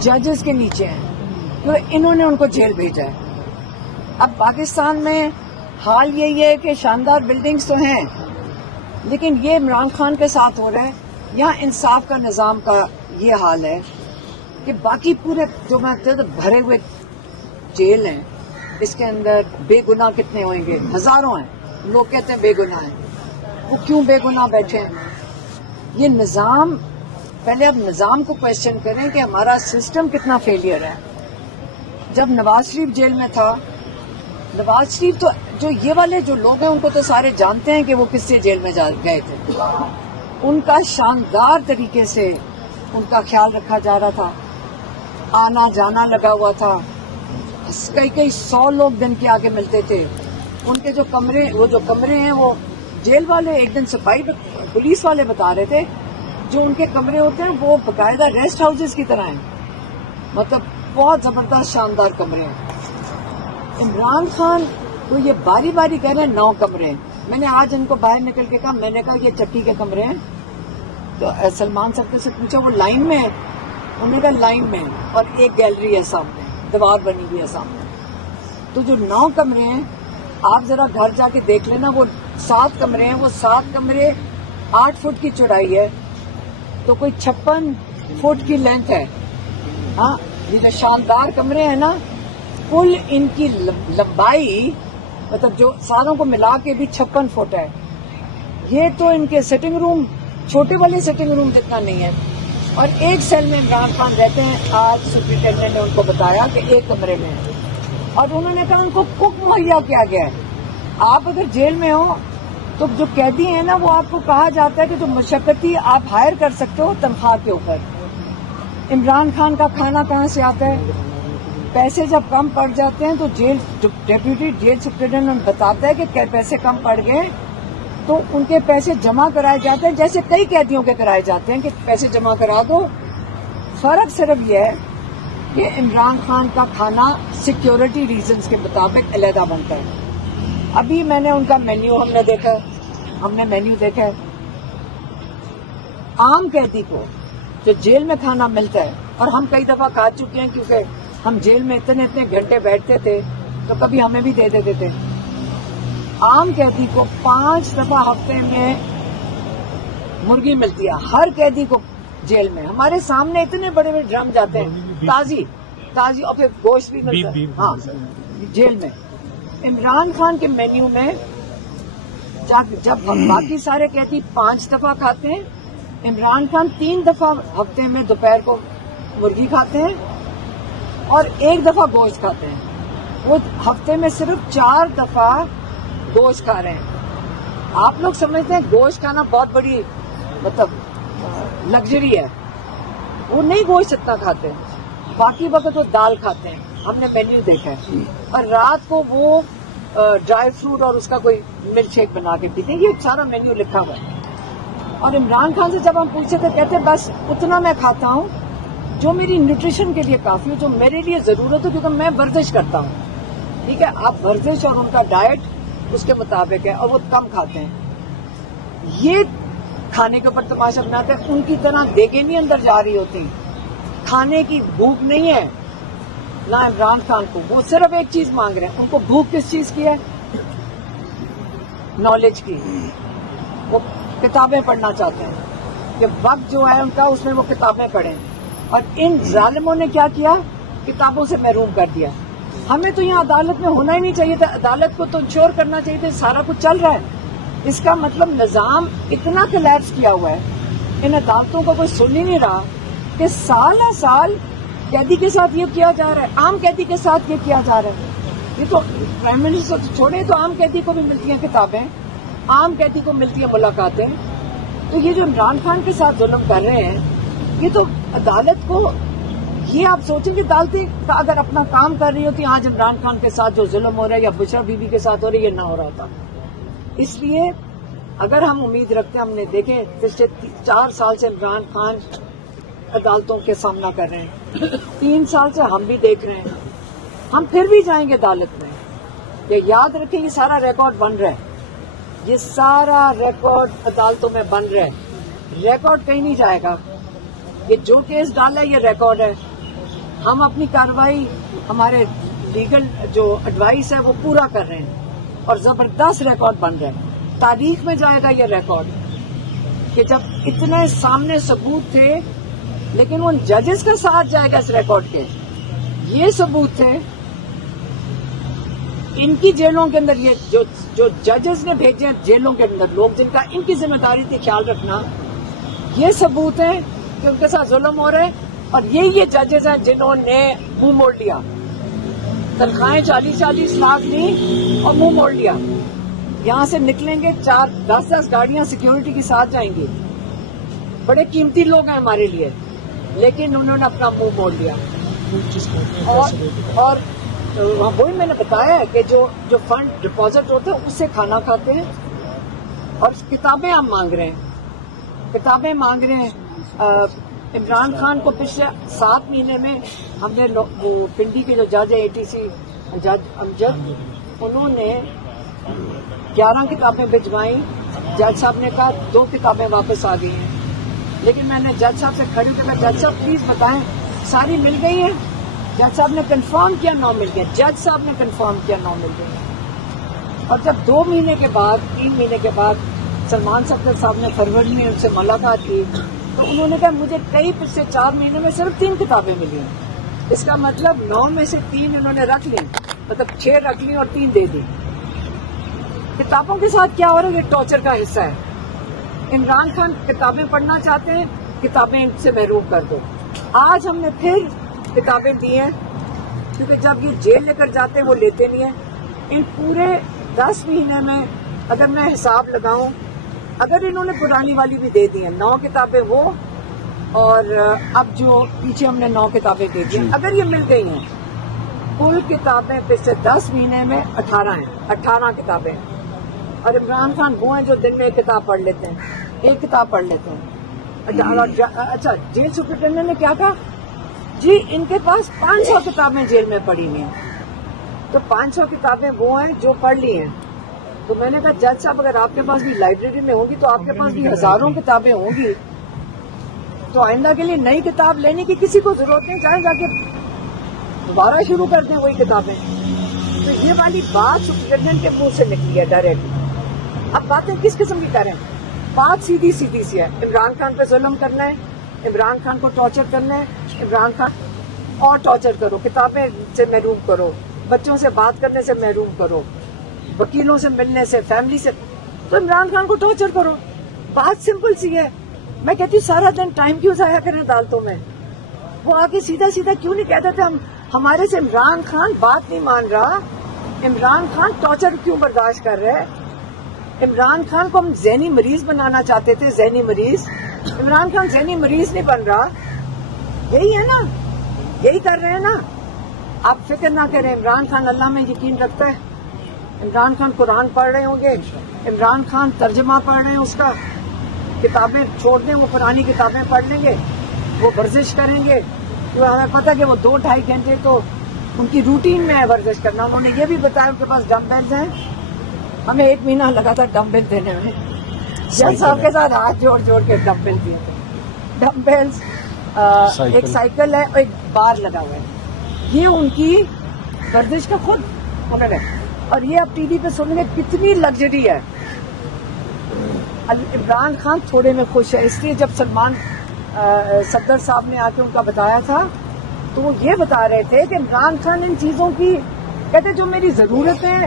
ججز کے نیچے ہیں تو انہوں نے ان کو جیل بھیجا ہے. اب پاکستان میں حال یہی ہے کہ شاندار بلڈنگز تو ہیں لیکن یہ عمران خان کے ساتھ ہو رہا ہے. یہاں انصاف کا نظام کا یہ حال ہے کہ باقی پورے جو میں بھرے ہوئے جیل ہیں اس کے اندر بے گناہ کتنے ہوئیں گے؟ ہزاروں ہیں. لوگ کہتے ہیں بے گناہ ہیں، وہ کیوں بے گناہ بیٹھے ہیں؟ یہ نظام، پہلے اب نظام کو کویسچن کریں کہ ہمارا سسٹم کتنا فیلئر ہے. جب نواز شریف جیل میں تھا، نواز شریف تو جو یہ والے جو لوگ ہیں ان کو تو سارے جانتے ہیں کہ وہ کس سے جیل میں گئے تھے. ان کا شاندار طریقے سے ان کا خیال رکھا جا رہا تھا، آنا جانا لگا ہوا تھا. کئی 100 لوگ دن کے آگے ملتے تھے. ان کے جو کمرے ہیں وہ جیل والے ایک دن سپاہی پولیس والے بتا رہے تھے جو ان کے کمرے ہوتے ہیں وہ باقاعدہ ریسٹ ہاؤسز کی طرح ہیں، مطلب بہت زبردست شاندار کمرے ہیں. عمران خان تو یہ باری باری کہہ رہے ہیں 9 کمرے ہیں. میں نے آج ان کو باہر نکل کے کہا، میں نے کہا یہ چکی کے کمرے ہیں. تو سلمان صاحب سے پوچھا وہ لائن میں ہے؟ انہوں نے کہا لائن میں، اور ایک گیلری ہے سامنے، دیوار بنی ہوئی ہے سامنے. تو جو 9 کمرے ہیں آپ ذرا گھر جا کے دیکھ لینا، وہ 7 کمرے ہیں. وہ 7 کمرے 8 فٹ کی چوڑائی ہے تو کوئی 56 فٹ کی لینتھ ہے. ہاں یہ جو شاندار کمرے ہیں نا، کل ان کی لمبائی مطلب جو ساروں کو ملا کے بھی 56 فٹ ہے. یہ تو ان کے سٹنگ روم چھوٹے والے سٹنگ روم جتنا نہیں ہے. اور ایک سیل میں عمران خان رہتے ہیں. آج سپرنٹینڈنٹ نے ان کو بتایا کہ ایک کمرے میں ہے، اور انہوں نے کہا ان کو کک مہیا کیا گیا ہے. آپ اگر جیل میں ہو تو جو قیدی ہیں نا وہ آپ کو کہا جاتا ہے کہ جو مشقتی آپ ہائر کر سکتے ہو تنخواہ کے اوپر. عمران خان کا کھانا کہاں سے آتا ہے؟ پیسے جب کم پڑ جاتے ہیں تو ڈیپیوٹی جیل سپرنٹینڈنٹ بتاتا ہے کہ پیسے کم پڑ گئے تو ان کے پیسے جمع کرائے جاتے ہیں، جیسے کئی قیدیوں کے کرائے جاتے ہیں کہ پیسے جمع کرا دو. فرق صرف یہ ہے کہ عمران خان کا کھانا سیکیورٹی ریزنز کے مطابق علیحدہ بنتا ہے. ابھی میں نے ان کا مینیو ہم نے مینیو دیکھا ہے. عام قیدی کو جو جیل میں کھانا ملتا ہے، اور ہم کئی دفعہ کھا چکے ہیں کیونکہ ہم جیل میں اتنے گھنٹے بیٹھتے تھے تو کبھی ہمیں بھی دے دیتے تھے. عام قیدی کو 5 دفعہ ہفتے میں مرغی ملتی ہے ہر قیدی کو جیل میں. ہمارے سامنے اتنے بڑے بڑے ڈرم جاتے ہیں تازی اور پھر گوشت بھی ملتا ہے. ہاں جیل میں. عمران خان کے مینیو میں جب باقی سارے قیدی 5 دفعہ کھاتے ہیں، عمران خان 3 دفعہ ہفتے میں دوپہر کو مرغی کھاتے ہیں اور 1 دفعہ گوشت کھاتے ہیں. وہ ہفتے میں صرف 4 دفعہ گوشت کھا رہے ہیں. آپ لوگ سمجھتے ہیں گوشت کھانا بہت بڑی مطلب لگژری ہے. وہ نہیں گوشت اتنا کھاتے ہیں. باقی وقت وہ دال کھاتے ہیں. ہم نے مینیو دیکھا ہے. اور رات کو وہ ڈرائی فروٹ اور اس کا کوئی ملک شیک بنا کے پیتے ہیں. یہ سارا مینیو لکھا ہوا ہے. اور عمران خان سے جب ہم پوچھے تو کہتے ہیں بس اتنا میں کھاتا ہوں جو میری نیوٹریشن کے لیے کافی ہو، جو میرے لیے ضرورت ہو، کیونکہ میں ورزش کرتا ہوں. ٹھیک ہے، آپ ورزش اور ان کا ڈائٹ اس کے مطابق ہے، اور وہ کم کھاتے ہیں. یہ کھانے کے اوپر تماشا بناتے ہیں. ان کی طرح دیگیں نہیں اندر جا رہی ہوتی. کھانے کی بھوک نہیں ہے نہ عمران خان کو. وہ صرف ایک چیز مانگ رہے ہیں. ان کو بھوک کس چیز کی ہے؟ نالج کی. وہ کتابیں پڑھنا چاہتے ہیں کہ وقت جو ہے ان کا اس میں وہ کتابیں پڑھیں. اور ان ظالموں نے کیا کیا؟ کتابوں سے محروم کر دیا. ہمیں تو یہاں عدالت میں ہونا ہی نہیں چاہیے تھا. عدالت کو تو انشور کرنا چاہیے تھا سارا کچھ چل رہا ہے. اس کا مطلب نظام اتنا کلیپس کیا ہوا ہے، ان عدالتوں کو کوئی سن ہی نہیں رہا کہ سال ہر سال قیدی کے ساتھ یہ کیا جا رہا ہے، عام قیدی کے ساتھ یہ کیا جا رہا ہے. یہ تو پرائم منسٹر چھوڑے تو عام قیدی کو بھی ملتی ہیں کتابیں، عام قیدی کو ملتی ہیں ملاقاتیں. تو یہ جو عمران خان کے ساتھ ظلم کر رہے ہیں، یہ تو عدالت کو، یہ آپ سوچیں کہ عدالتیں اگر اپنا کام کر رہی ہوتی آج عمران خان کے ساتھ جو ظلم ہو رہا ہے یا بشرا بی بی کے ساتھ ہو رہا ہے یہ نہ ہو رہا تھا. اس لیے اگر ہم امید رکھتے ہیں، ہم نے دیکھیں پچھلے 4 سال سے عمران خان عدالتوں کے سامنا کر رہے ہیں، 3 سال سے ہم بھی دیکھ رہے ہیں. ہم پھر بھی جائیں گے عدالت میں. یہ یاد رکھیں یہ سارا ریکارڈ بن رہا ہے، یہ سارا ریکارڈ عدالتوں میں بن رہا ہے. ریکارڈ کہیں نہیں جائے گا. یہ جو کیس ڈالا ہے یہ ریکارڈ ہے. ہم اپنی کارروائی ہمارے لیگل جو ایڈوائس ہے وہ پورا کر رہے ہیں اور زبردست ریکارڈ بن رہا ہے. تاریخ میں جائے گا یہ ریکارڈ کہ جب اتنے سامنے ثبوت تھے لیکن ان ججز کا ساتھ جائے گا اس ریکارڈ کے. یہ ثبوت تھے ان کی جیلوں کے اندر, یہ جو ججز نے بھیجے ہیں جیلوں کے اندر لوگ جن کا ان کی ذمہ داری تھی خیال رکھنا, یہ ثبوت ہے کہ ان کے ساتھ ظلم ہو رہے ہیں. اور یہ ججز ہیں جنہوں نے منہ موڑ لیا, تنخواہیں 40-40 لاکھ لی اور منہ موڑ لیا. یہاں سے نکلیں گے 4-10 گاڑیاں سیکیورٹی کے ساتھ جائیں گی, بڑے قیمتی لوگ ہیں ہمارے لیے, لیکن انہوں نے اپنا منہ موڑ لیا. اور وہی میں نے بتایا ہے کہ جو فنڈ ڈپازٹ ہوتا ہے اس سے کھانا کھاتے ہیں اور کتابیں ہم مانگ رہے ہیں. عمران خان کو پچھلے 7 مہینے میں ہم نے وہ پنڈی کے جو جج ہے ATC جج امجد, انہوں نے 11 کتابیں بھجوائیں. جج صاحب نے کہا 2 کتابیں واپس آ گئی ہیں, لیکن میں نے جج صاحب سے کھڑی ہو کے جج صاحب پلیز بتائیں ساری مل گئی ہیں؟ جج صاحب نے کنفرم کیا 9 مل گئے. جج صاحب نے کنفرم کیا 9 مل گئی. اور جب 2 مہینے کے بعد 3 مہینے کے بعد سلمان صفدر صاحب نے فروری میں ان سے ملاقات کی تو انہوں نے کہا مجھے کئی پچھلے 4 مہینے میں صرف 3 کتابیں ملی ہیں. اس کا مطلب 9 میں سے 3 انہوں نے رکھ لی, مطلب 6 رکھ لی اور 3 دے دی. کتابوں کے ساتھ کیا ہو رہا ہے, یہ ٹارچر کا حصہ ہے. عمران خان کتابیں پڑھنا چاہتے ہیں, کتابیں ان سے محروم کر دو. آج ہم نے پھر کتابیں دی ہیں کیونکہ جب یہ جیل لے کر جاتے ہیں وہ لیتے نہیں ہیں. ان پورے 10 مہینے میں اگر میں حساب لگاؤں, اگر انہوں نے پرانی والی بھی دے دی ہیں 9 کتابیں وہ, اور اب جو پیچھے ہم نے 9 کتابیں دے دی ہیں, اگر یہ مل گئی ہیں کل کتابیں پچھلے 10 مہینے میں 18 ہیں, 18 کتابیں. اور عمران خان وہ ہیں جو دن میں 1 کتاب پڑھ لیتے ہیں, 1 کتاب پڑھ لیتے ہیں. اچھا جیل سپرنٹینڈنٹ نے کیا کہا جی ان کے پاس 500 کتابیں جیل میں پڑھی ہوئی ہیں. تو 500 کتابیں وہ ہیں جو پڑھ لی ہیں. تو میں نے کہا جج صاحب اگر آپ کے پاس بھی لائبریری میں ہوگی تو آپ کے پاس بھی ہزاروں کتابیں ہوں گی, تو آئندہ کے لیے نئی کتاب لینے کی کسی کو ضرورت نہیں, چاہے جا کے دوبارہ شروع کر دیں وہی کتابیں. تو یہ والی بات سپرنٹینڈنٹ کے منہ سے نکلی ہے ڈائریکٹ. اب باتیں کس قسم کی کریں, بات سیدھی سی ہے. عمران خان پہ ظلم کرنا ہے, عمران خان کو ٹارچر کرنا ہے, عمران خان اور ٹارچر کرو, کتابیں سے محروم کرو, بچوں سے بات کرنے سے محروم کرو, وکیلوں سے ملنے سے, فیملی سے, تو عمران خان کو ٹارچر کرو. بات سمپل سی ہے. میں کہتی ہوں سارا دن ٹائم کیوں ضائع کریں عدالتوں میں, وہ آگے سیدھا کیوں نہیں کہہ دیتے ہمارے سے عمران خان بات نہیں مان رہا, عمران خان ٹارچر کیوں برداشت کر رہے. عمران خان کو ہم ذہنی مریض بنانا چاہتے تھے, ذہنی مریض. عمران خان ذہنی مریض نہیں بن رہا, یہی ہے نا, یہی کر رہے ہیں نا. آپ فکر نہ کریں, عمران خان اللہ میں یقین رکھتا ہے. عمران خان قرآن پڑھ رہے ہوں گے, عمران خان ترجمہ پڑھ رہے ہیں اس کا, کتابیں چھوڑ دیں وہ پرانی کتابیں پڑھ لیں گے, وہ ورزش کریں گے. ہمیں پتہ کہ وہ 2-2.5 گھنٹے تو ان کی روٹین میں ہے ورزش کرنا. انہوں نے یہ بھی بتایا ان کے پاس ڈمبلز ہیں, ہمیں 1 مہینہ لگا تھا ڈمبل دینے میں. جج صاحب کے ساتھ ہاتھ جوڑ کے ڈمبل دیے تھے. ڈمبلز, ایک سائیکل ہے اور ایک بار لگا ہوا ہے. یہ ان کی ورزش کا خود ہنر ہے. اور یہ اب ٹی وی پہ سننے میں کتنی لگژری ہے. عمران خان تھوڑے میں خوش ہے, اس لیے جب سلمان صفدر صاحب نے آ کے ان کا بتایا تھا تو وہ یہ بتا رہے تھے کہ عمران خان ان چیزوں کی کہتے جو میری ضرورتیں,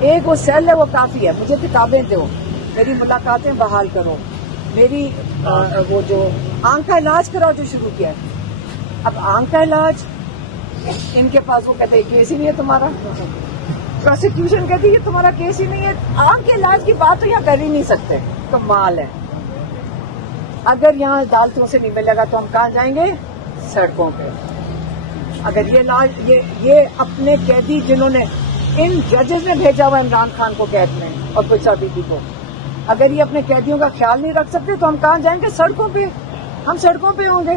ایک وہ سیل ہے وہ کافی ہے, مجھے کتابیں دو, میری ملاقاتیں بحال کرو, میری وہ جو آنکھ کا علاج کراؤ جو شروع کیا ہے. اب آنکھ کا علاج ان کے پاس, وہ کہتے ہیں کیس ہی نہیں ہے تمہارا, پروسیکیوشن کہتی ہے یہ تمہارا کیس ہی نہیں ہے. آنکھ کے علاج کی بات تو یہاں کر ہی نہیں سکتے, کمال ہے. اگر یہاں عدالتوں سے نہیں ملے گا تو ہم کہاں جائیں گے, سڑکوں پہ. اگر یہ علاج یہ اپنے قیدی جنہوں نے ان ججز نے بھیجا ہوا عمران خان کو قید میں اور پلسا بی بی کو, اگر یہ اپنے قیدیوں کا خیال نہیں رکھ سکتے تو ہم کہاں جائیں گے, سڑکوں پہ. ہم سڑکوں پہ ہوں گے.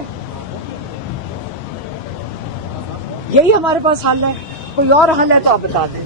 یہی ہمارے پاس حل ہے, کوئی اور حل ہے تو آپ بتا دیں.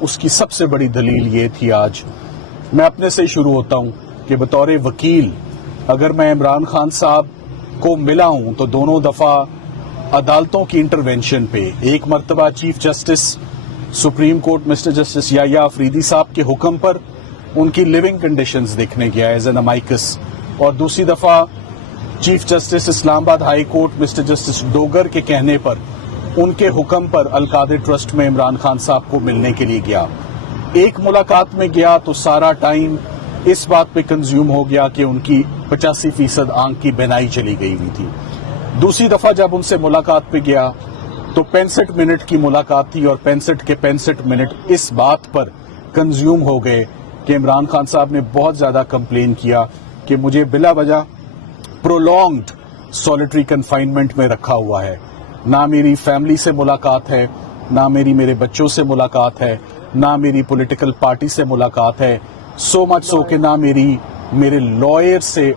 اس کی سب سے بڑی دلیل یہ تھی آج میں اپنے سے شروع ہوتا ہوں کہ بطور وکیل اگر میں عمران خان صاحب کو ملا ہوں تو دونوں دفعہ عدالتوں کی انٹرونشن پہ، ایک مرتبہ chief justice supreme court mister justice Yahya Afridi صاحب کے حکم پر ان کی لیونگ کنڈیشنز دیکھنے گیا ایز این امائکس، اور دوسری دفعہ chief justice Islamabad high court mister justice Dogar کے کہنے پر ان کے حکم پر القادر ٹرسٹ میں عمران خان صاحب کو ملنے کے لیے گیا۔ ایک ملاقات میں گیا تو سارا ٹائم اس بات پہ کنزیوم ہو گیا کہ ان کی 85% آنکھ کی بینائی چلی گئی ہوئی تھی۔ دوسری دفعہ جب ان سے ملاقات پہ گیا تو 65 منٹ کی ملاقات تھی، اور 65 کے 65 منٹ اس بات پر کنزیوم ہو گئے کہ عمران خان صاحب نے بہت زیادہ کمپلین کیا کہ مجھے بلا وجہ پرولونگڈ سولیٹری کنفائنمنٹ میں رکھا ہوا ہے، نہ میری فیملی سے ملاقات ہے، نہ میرے بچوں سے ملاقات ہے، نہ میری پولیٹیکل پارٹی سے ملاقات ہے، سو مچ سو کہ نہ میرے لائر سے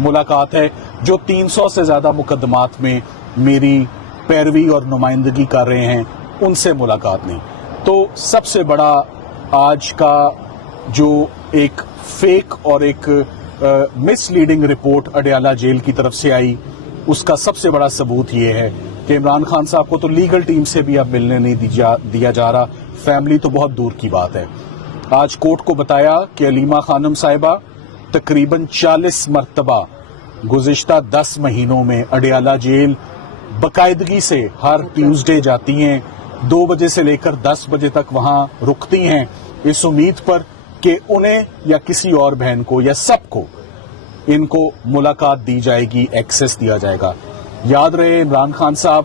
ملاقات ہے جو 300 سے زیادہ مقدمات میں میری پیروی اور نمائندگی کر رہے ہیں، ان سے ملاقات نہیں۔ تو سب سے بڑا آج کا جو ایک فیک اور ایک مس لیڈنگ رپورٹ اڈیالہ جیل کی طرف سے آئی، اس کا سب سے بڑا ثبوت یہ ہے کہ عمران خان صاحب کو تو لیگل ٹیم سے بھی اب ملنے نہیں دیا جا رہا، فیملی تو بہت دور کی بات ہے۔ آج کورٹ کو بتایا کہ علیمہ خانم صاحبہ تقریباً 40 مرتبہ گزشتہ 10 مہینوں میں اڈیالہ جیل باقاعدگی سے ہر ٹیوزڈے جاتی ہیں، 2 بجے سے لے کر 10 بجے تک وہاں رکتی ہیں، اس امید پر کہ انہیں یا کسی اور بہن کو یا سب کو ان کو ملاقات دی جائے گی، ایکسس دیا جائے گا۔ یاد رہے عمران خان صاحب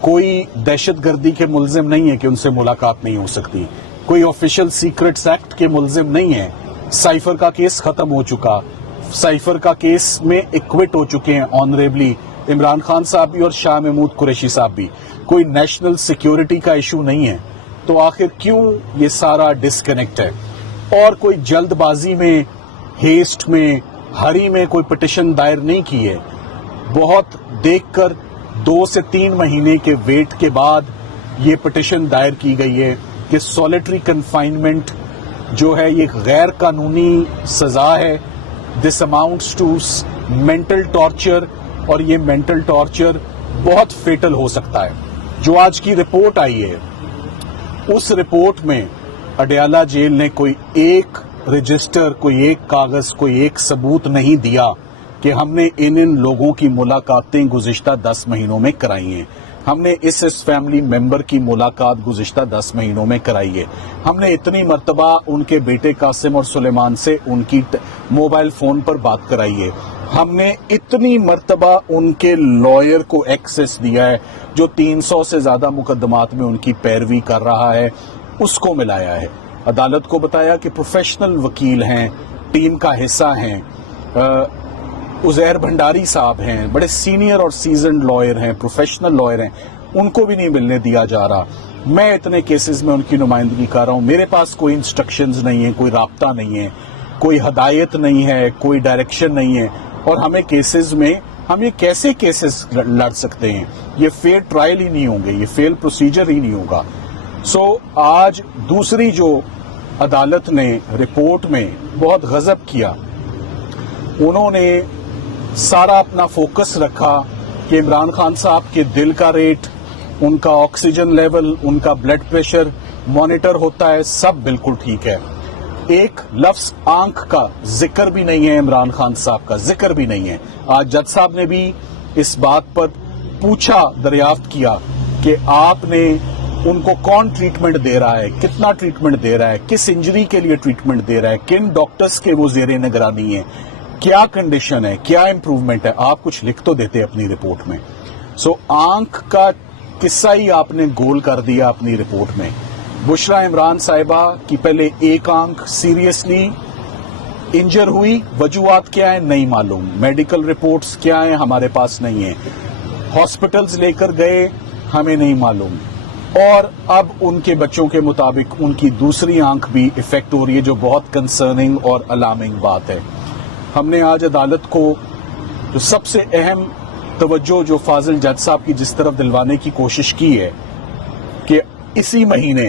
کوئی دہشت گردی کے ملزم نہیں ہے کہ ان سے ملاقات نہیں ہو سکتی، کوئی آفیشل سیکرٹس ایکٹ کے ملزم نہیں ہے، سائفر کا کیس ختم ہو چکا، سائفر کا کیس میں ایکوٹ ہو چکے ہیں آنریبلی عمران خان صاحب بھی اور شاہ محمود قریشی صاحب بھی، کوئی نیشنل سیکیورٹی کا ایشو نہیں ہے، تو آخر کیوں یہ سارا ڈسکنیکٹ ہے؟ اور کوئی جلد بازی میں، ہیسٹ میں، ہری میں کوئی پٹیشن دائر نہیں کی ہے، بہت دیکھ کر 2 سے 3 مہینے کے ویٹ کے بعد یہ پٹیشن دائر کی گئی ہے کہ سولیٹری کنفائنمنٹ جو ہے یہ غیر قانونی سزا ہے، دس اماؤنٹس ٹو مینٹل ٹارچر، اور یہ مینٹل ٹارچر بہت فیٹل ہو سکتا ہے۔ جو آج کی رپورٹ آئی ہے اس رپورٹ میں اڈیالہ جیل نے کوئی ایک رجسٹر، کوئی ایک کاغذ، کوئی ایک ثبوت نہیں دیا کہ ہم نے ان لوگوں کی ملاقاتیں گزشتہ 10 مہینوں میں کرائی ہیں، ہم نے اس فیملی ممبر کی ملاقات گزشتہ 10 مہینوں میں کرائی ہے، ہم نے اتنی مرتبہ ان کے بیٹے قاسم اور سلیمان سے ان کی موبائل فون پر بات کرائی ہے، ہم نے اتنی مرتبہ ان کے لائر کو ایکسس دیا ہے جو 300 سے زیادہ مقدمات میں ان کی پیروی کر رہا ہے، اس کو ملایا ہے، عدالت کو بتایا کہ پروفیشنل وکیل ہیں، ٹیم کا حصہ ہیں، عزیر بھنڈاری صاحب ہیں، بڑے سینئر اور سیزنڈ لائر ہیں، پروفیشنل لائر ہیں، ان کو بھی نہیں ملنے دیا جا رہا۔ میں اتنے کیسز میں ان کی نمائندگی کر رہا ہوں، میرے پاس کوئی انسٹرکشنز نہیں ہیں، کوئی رابطہ نہیں ہے، کوئی ہدایت نہیں ہے، کوئی ڈائریکشن نہیں ہے، اور ہمیں کیسز میں ہم یہ کیسے کیسز لڑ سکتے ہیں؟ یہ فیئر ٹرائل ہی نہیں ہوں گے، یہ فیئر پروسیجر ہی نہیں ہوگا۔ سو آج دوسری جو عدالت نے رپورٹ میں بہت غضب کیا، انہوں نے سارا اپنا فوکس رکھا کہ عمران خان صاحب کے دل کا ریٹ، ان کا آکسیجن لیول، ان کا بلڈ پریشر مانیٹر ہوتا ہے، سب بالکل ٹھیک ہے، ایک لفظ آنکھ کا ذکر بھی نہیں ہے، عمران خان صاحب کا ذکر بھی نہیں ہے۔ آج جج صاحب نے بھی اس بات پر پوچھا، دریافت کیا کہ آپ نے ان کو کون ٹریٹمنٹ دے رہا ہے، کتنا ٹریٹمنٹ دے رہا ہے، کس انجری کے لیے ٹریٹمنٹ دے رہا ہے، کن ڈاکٹرز کے وہ زیر نگرانی ہے، کیا کنڈیشن ہے، کیا امپروومنٹ ہے، آپ کچھ لکھ تو دیتے اپنی رپورٹ میں۔ سو آنکھ کا قصہ ہی آپ نے گول کر دیا اپنی رپورٹ میں۔ بشرا عمران صاحبہ کی پہلے ایک آنکھ سیریسلی انجر ہوئی، وجوہات کیا ہیں نہیں معلوم، میڈیکل رپورٹس کیا ہیں ہمارے پاس نہیں ہیں، ہاسپٹلز لے کر گئے ہمیں نہیں معلوم، اور اب ان کے بچوں کے مطابق ان کی دوسری آنکھ بھی افیکٹ ہو رہی ہے، جو بہت کنسرننگ اور الارمنگ بات ہے۔ ہم نے آج عدالت کو جو سب سے اہم توجہ جو فاضل جج صاحب کی جس طرف دلوانے کی کوشش کی ہے کہ اسی مہینے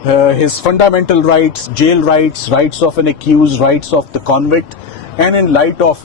his fundamental rights, jail rights, rights of an accused, rights of the convict, and in light of